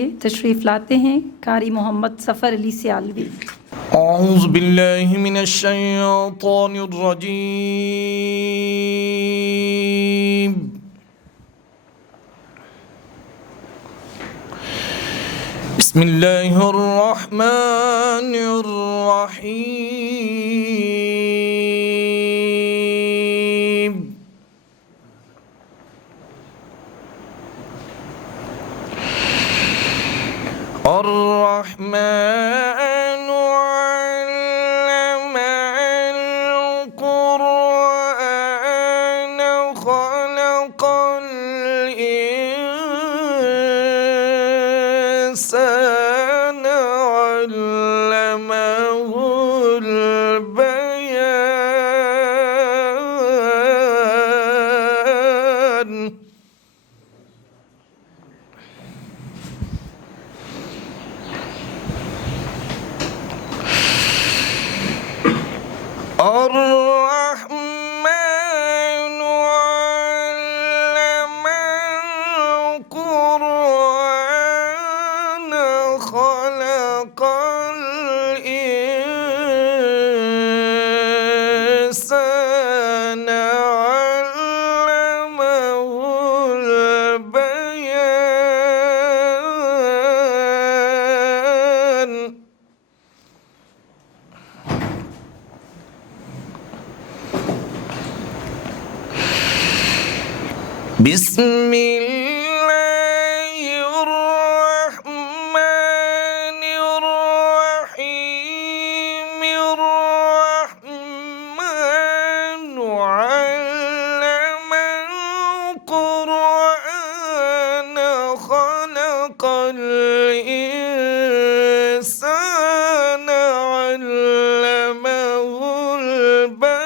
आगे तशरीफ़ लाते हैं कारी मोहम्मद सफ़र अली सियालवी। अऊज़ु बिल्लाहि मिनश शैतानिर रजीम। बिस्मिल्लाहिर रहमानिर रहीम। अर्रहमानु अल्लमल क़ुरआन ख़लक़ल इंसान अल्लमहुल बयान। الرحمن علم القرآن خلق الإنسان علمه البيان. بسم الله الرحمن الرحيم. الرحمن علم القرآن خلق الإنسان علمه البيان.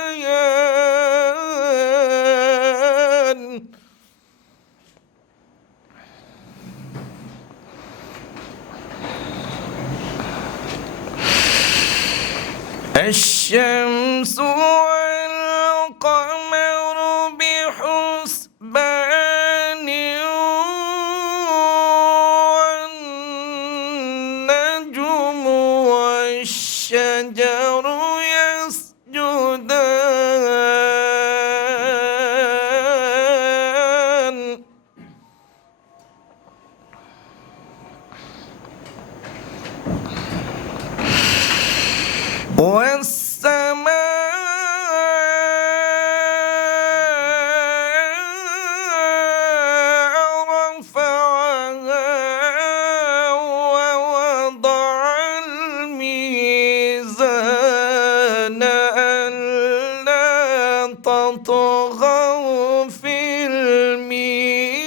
الشمس والقمر بحسبان والنجم والشجر يسجدان. والسماء رفعها ووضع الميزان ألا تطغوا في الميزان.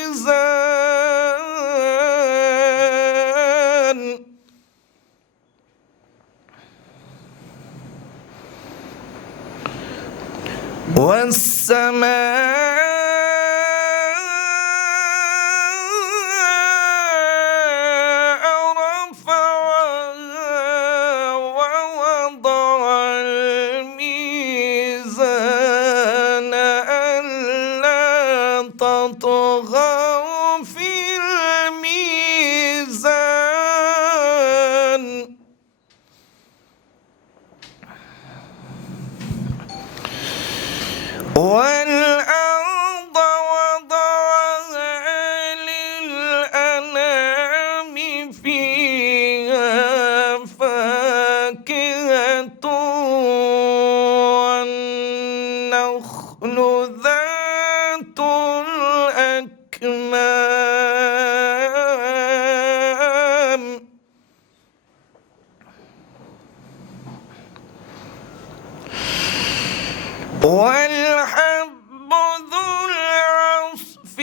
والسماء رفعها ووضع الميزان ألا تطغوا في الميزان. والأرض وضعها للأنام فيها فاكهة والنخل ذات الأكمام. والحب ذو العصف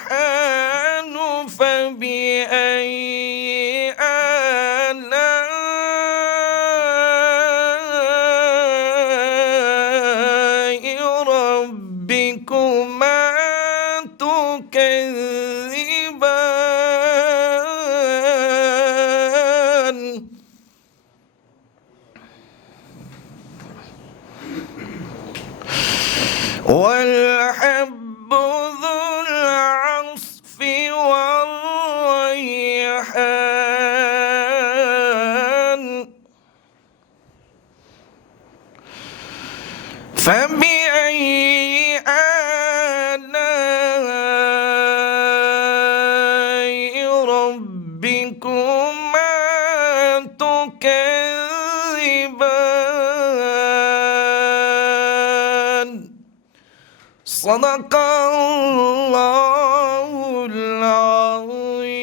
والريحان فبأي آلاء ربكما تكذبان. والحب ذو العصف والريحان فبأي آلاء ربكما تكذبان صدق الله العظيم.